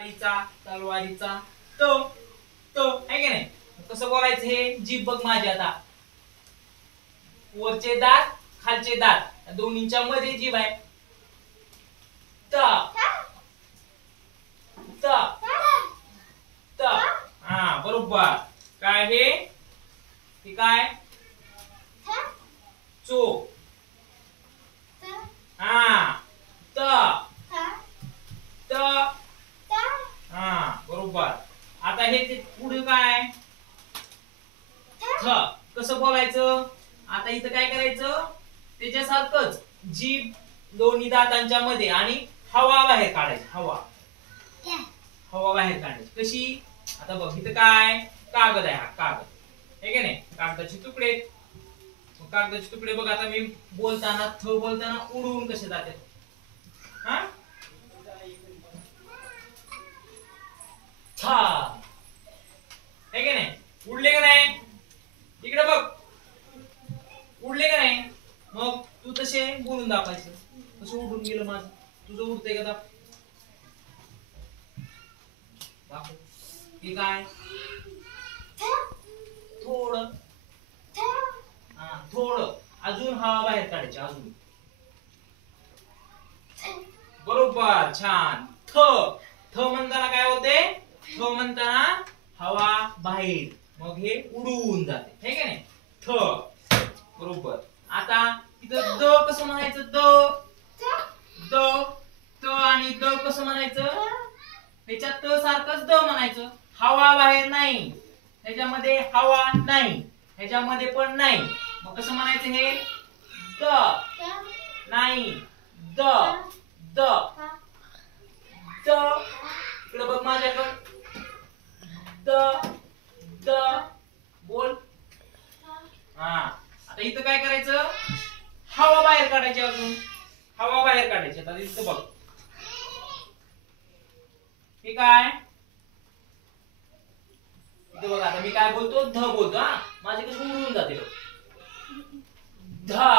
तलवारीचा तो तो आहे की नाही. कसं बोलायचं हे जीभ बघ माझी. आता वरचे दात खालचे दात दोन्हींच्या मध्ये जीभ आहे. त त त हा बरोबर. काय हे काय चो हा त त हा बरोबर. आता हे पुढे काय थ. कसं बोलायचं. आता इथं काय करायचं त्याच्यासारखंच जीभ दोन्ही दातांच्या मध्ये आणि हवा बाहेर काढायची. हवा बाहेर काढायची कशी. आता बघ इथं काय कागद आहे. हा कागद आहे की नाही. कागदाचे तुकडे. कागदाचे तुकडे बघ. आता मी बोलताना बोलताना उडून कसे जाते. हा था आहे की नाही. उडले का नाही. इकडे बघ उडले का नाही. मग तू तसे बोलून दाखवायचं. कसं उडून गेलं माझं. तुझं उडतंय का दाखव. हे काय थोडं थोडं अजून हवा बाहेर काढायची. अजून बरोबर छान. थ थ म्हणताना काय होते. थ म्हणताना हवा बाहेर मग हे उडून जाते हे का नाही. थ बरोबर. आता इथं द कसं म्हणायचं. द द आणि द कसं म्हणायचं. त्याच्यात त सारखंच द म्हणायचं. हवा बाहेर नाही. ह्याच्यामध्ये हवा नाही. ह्याच्यामध्ये पण नाही. मग कसं म्हणायचं हे द नाही. द द द इकडे बघ माझ्याकडे. द द बोल. आता इथं काय करायचं हवा बाहेर काढायची. अजून हवा बाहेर काढायची. आता इथं बघ हे काय इथं बघ. आता मी काय बोलतो ध बोलतो. माझे कसं उडून जाते धा